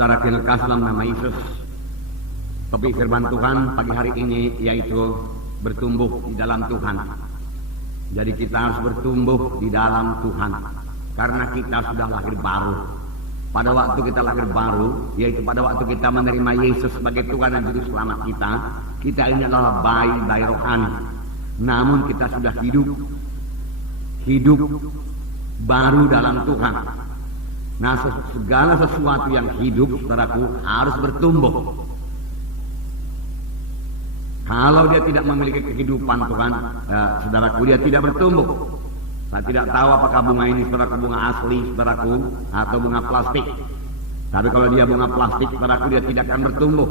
Saudara kekasih dalam nama Yesus, topik firman Tuhan pagi hari ini yaitu bertumbuh di dalam Tuhan. Jadi kita harus bertumbuh di dalam Tuhan karena kita sudah lahir baru. Pada waktu kita lahir baru, yaitu pada waktu kita menerima Yesus sebagai Tuhan dan Juru Selamat kita ini adalah bayi rohani. Namun kita sudah hidup baru dalam Tuhan. Nah, segala sesuatu yang hidup, saudaraku, harus bertumbuh. Kalau dia tidak memiliki kehidupan Tuhan, saudaraku, dia tidak bertumbuh. Saya tidak tahu apakah bunga ini, saudaraku, bunga asli, saudaraku, atau bunga plastik. Tapi kalau dia bunga plastik, saudaraku, dia tidak akan bertumbuh.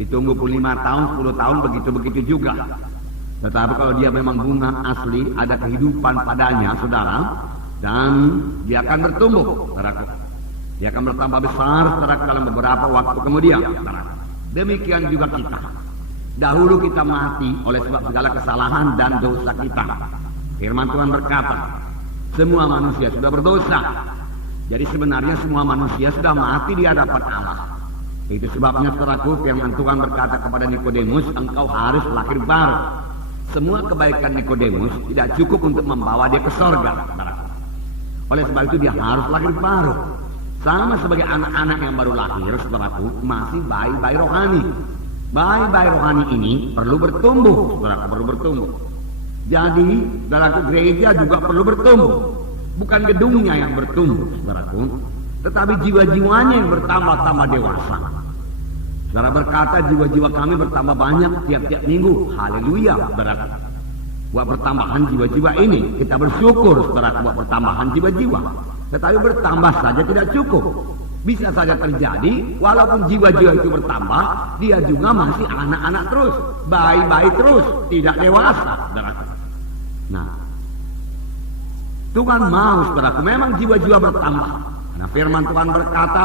Ditunggu pun 5 tahun, 10 tahun, begitu-begitu juga. Tetapi kalau dia memang bunga asli, ada kehidupan padanya, saudara, dan dia akan bertumbuh, saudaraku. Dia akan bertambah besar, saudaraku, dalam beberapa waktu kemudian, saudaraku. Demikian juga kita. Dahulu kita mati oleh sebab segala kesalahan dan dosa kita. Firman Tuhan berkata, semua manusia sudah berdosa. Jadi sebenarnya semua manusia sudah mati di hadapan Allah. Itu sebabnya, saudaraku, firman Tuhan berkata kepada Nikodemus, engkau harus lahir baru. Semua kebaikan Nikodemus tidak cukup untuk membawa dia ke sorga, saudaraku. Oleh sebab itu dia harus lahir baru. Sama sebagai anak-anak yang baru lahir, saudaraku, masih bayi-bayi rohani. Bayi-bayi rohani ini perlu bertumbuh, saudaraku, perlu bertumbuh. Jadi, saudaraku, gereja juga perlu bertumbuh. Bukan gedungnya yang bertumbuh, saudaraku, tetapi jiwa-jiwanya yang bertambah-tambah dewasa. Saudara berkata, jiwa-jiwa kami bertambah banyak tiap-tiap minggu. Haleluya, saudaraku. Buat pertambahan jiwa-jiwa ini, kita bersyukur, saudaraku, buat pertambahan jiwa-jiwa. Tetapi bertambah saja tidak cukup. Bisa saja terjadi, walaupun jiwa-jiwa itu bertambah, dia juga masih anak-anak terus, bayi-bayi terus, tidak dewasa, saudaraku. Nah, Tuhan mau, saudaraku, memang jiwa-jiwa bertambah. Karena firman Tuhan berkata,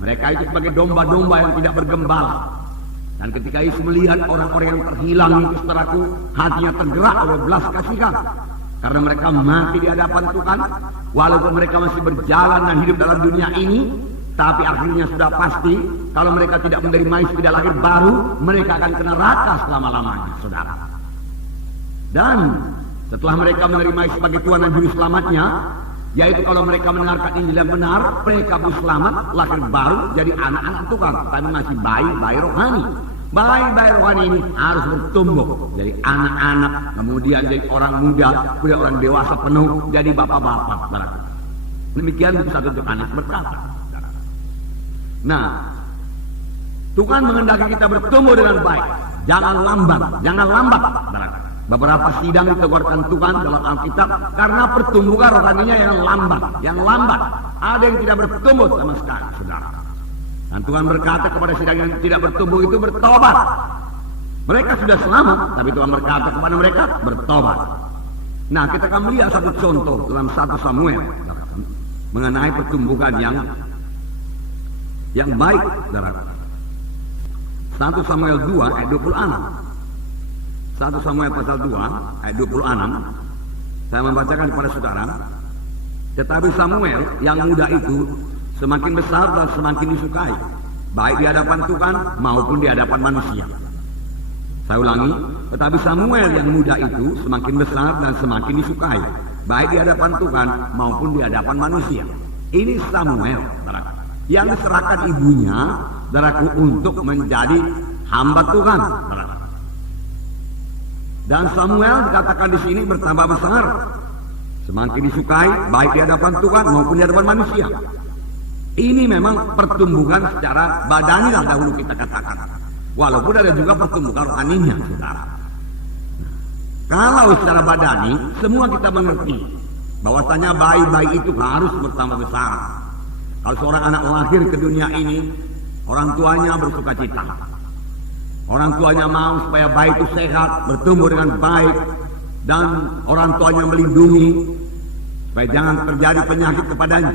mereka itu sebagai domba-domba yang tidak bergembala. Dan ketika Yesus melihat orang-orang yang terhilang itu, saudaraku, hatinya tergerak oleh belas kasihan. Karena mereka mati di hadapan Tuhan, walaupun mereka masih berjalan dan hidup dalam dunia ini, tapi akhirnya sudah pasti, kalau mereka tidak menerima Yesus, tidak lahir baru, mereka akan kena neraka selama-lamanya, saudara. Dan setelah mereka menerima Yesus sebagai Tuhan dan Juru Selamatnya, yaitu kalau mereka mendengarkan Injil yang benar, mereka pun selamat, lahir baru, jadi anak-anak Tuhan, tapi masih bayi-bayi rohani. Bayi-bayi rohani ini harus bertumbuh, jadi anak-anak, kemudian jadi orang muda, kemudian orang dewasa penuh, jadi bapak-bapak. Demikian bisa Yohanes berkata. Nah, Tuhan menghendaki kita bertumbuh dengan baik, jangan lambat. Beberapa sidang diteguhkan Tuhan dalam Alkitab karena pertumbuhan rohaninya yang lambat. Ada yang tidak bertumbuh sama sekali, saudara. Dan Tuhan berkata kepada sidang yang tidak bertumbuh itu bertobat. Mereka sudah selamat, tapi Tuhan berkata kepada mereka bertobat. Nah, kita akan melihat satu contoh dalam 1 Samuel mengenai pertumbuhan yang baik, saudara. 1 Samuel 2 ayat 26. 1 Samuel pasal 2 ayat 26. Saya membacakan kepada saudara. Tetapi Samuel yang muda itu semakin besar dan semakin disukai, baik di hadapan Tuhan maupun di hadapan manusia. Saya ulangi, tetapi Samuel yang muda itu semakin besar dan semakin disukai, baik di hadapan Tuhan maupun di hadapan manusia. Ini Samuel, saudara, yang diserahkan ibunya, saudaraku, untuk menjadi hamba Tuhan, saudara. Dan Samuel dikatakan di sini bertambah besar, semakin disukai, baik di hadapan Tuhan maupun di hadapan manusia. Ini memang pertumbuhan secara badani lah dahulu kita katakan. Walaupun ada juga pertumbuhan rohaninya, saudara. Kalau secara badani, semua kita mengerti bahwasanya bayi-bayi itu harus bertambah besar. Kalau seorang anak lahir ke dunia ini, orang tuanya bersuka cita. Orang tuanya mau supaya bayi itu sehat, bertumbuh dengan baik, dan orang tuanya melindungi supaya jangan terjadi penyakit kepadanya.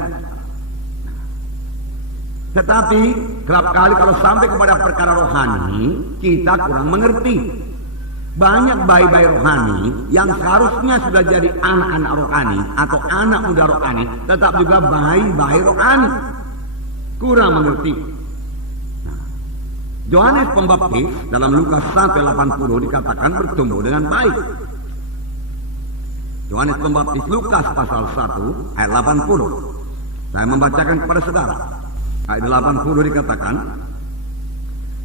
Tetapi kerap kali kalau sampai kepada perkara rohani, kita kurang mengerti. Banyak bayi-bayi rohani yang seharusnya sudah jadi anak-anak rohani atau anak muda rohani, tetap juga bayi-bayi rohani. Kurang mengerti. Yohanes Pembaptis dalam Lukas 1:80 dikatakan bertumbuh dengan baik. Yohanes Pembaptis Lukas pasal 1 ayat 80. Saya membacakan kepada saudara. Ayat 80 dikatakan,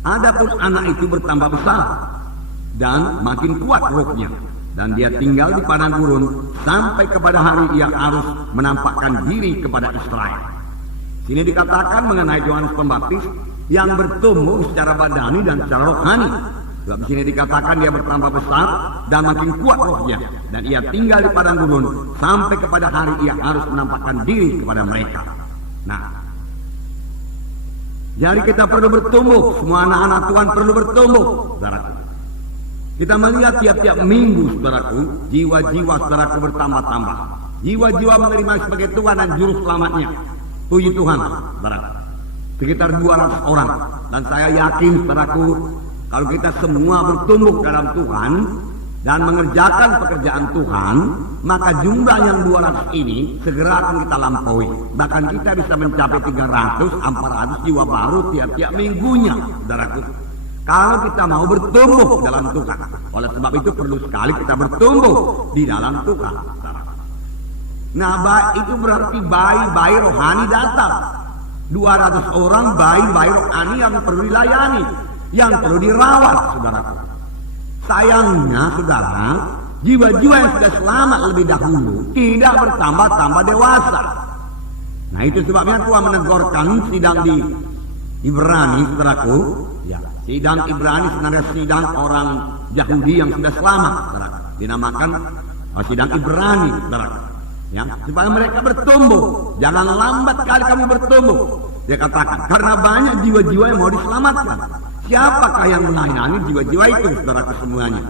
adapun anak itu bertambah besar dan makin kuat rohnya, dan dia tinggal di padang gurun sampai kepada hari ia harus menampakkan diri kepada Israel. Sini dikatakan mengenai Yohanes Pembaptis yang bertumbuh secara badani dan secara rohani. Sebab di sini dikatakan dia bertambah besar dan makin kuat rohnya, dan ia tinggal di padang gurun sampai kepada hari ia harus menampakkan diri kepada mereka. Nah, jadi kita perlu bertumbuh, semua anak-anak Tuhan perlu bertumbuh, saudaraku. Kita melihat tiap-tiap minggu, saudaraku, jiwa-jiwa saudaraku bertambah-tambah. Jiwa-jiwa menerima sebagai Tuhan dan Juru Selamatnya. Puji Tuhan, saudaraku. Sekitar 200 orang. Dan saya yakin, saudaraku, kalau kita semua bertumbuh dalam Tuhan dan mengerjakan pekerjaan Tuhan, maka jumlah yang 200 ini segera akan kita lampaui. Bahkan kita bisa mencapai 300-400 jiwa baru tiap-tiap minggunya, saudaraku. Kalau kita mau bertumbuh dalam Tuhan. Oleh sebab itu perlu sekali kita bertumbuh di dalam Tuhan. Nah, itu berarti bayi-bayi rohani datang. 200 orang bayi-bayi rohani yang perlu dilayani, yang perlu dirawat, saudara. Sayangnya, saudara, jiwa-jiwa yang sudah selamat lebih dahulu tidak bertambah-tambah dewasa. Nah, itu sebabnya Tuhan menegurkan sidang di Ibrani, saudaraku. Ya, sidang Ibrani sebenarnya sidang orang Yahudi yang sudah selamat, saudaraku. Dinamakan sidang Ibrani, saudaraku. Ya, supaya mereka bertumbuh. Jangan lambat kali kamu bertumbuh. Dia katakan, karena banyak jiwa-jiwa yang mau diselamatkan. Siapakah yang melayani jiwa-jiwa itu, saudaraku semuanya?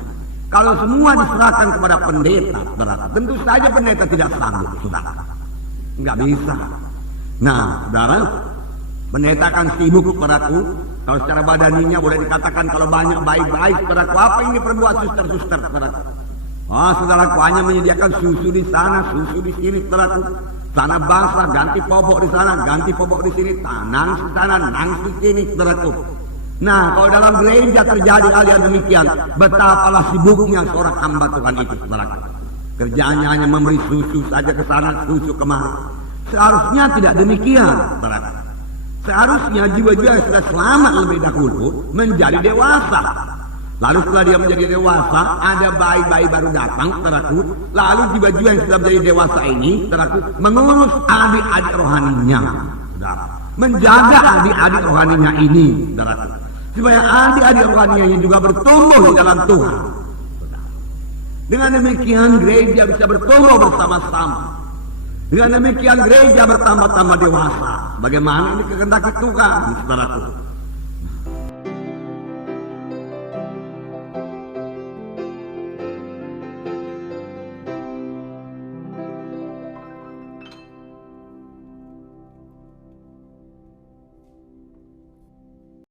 Kalau semua diserahkan kepada pendeta, saudara, tentu saja pendeta tidak sanggup, saudara. Enggak bisa. Nah, saudara, pendeta akan sibuk, saudaraku. Kalau secara badaninya boleh dikatakan kalau banyak baik-baik, saudaraku, apa yang diperbuat suster-suster, saudaraku? Saudaraku hanya menyediakan susu di sana, susu di sini, saudaraku. Sana basah, ganti popok di sana, ganti popok di sini, nangis di sana, nangis di sini, saudaraku. Nah, kalau dalam gereja terjadi hal yang demikian, betapalah sibuknya seorang hamba Tuhan itu, saudaraku. Kerjaannya hanya memberi susu saja ke sana, susu kemari. Seharusnya tidak demikian, saudaraku. Seharusnya jiwa-jiwa yang sudah selamat lebih dahulu menjadi dewasa. Lalu setelah dia menjadi dewasa, ada bayi-bayi baru datang, saudaraku. Lalu jiwa-jiwa yang sudah menjadi dewasa ini, saudaraku, mengurus adik-adik rohaninya, saudara. Menjaga adik-adik rohaninya ini, saudaraku. Supaya adik-adik rohaninya juga bertumbuh di dalam Tuhan. Dengan demikian gereja bisa bertumbuh bersama-sama. Dengan demikian gereja bertambah-tambah dewasa. Bagaimana ini kehendak Tuhan, saudaraku.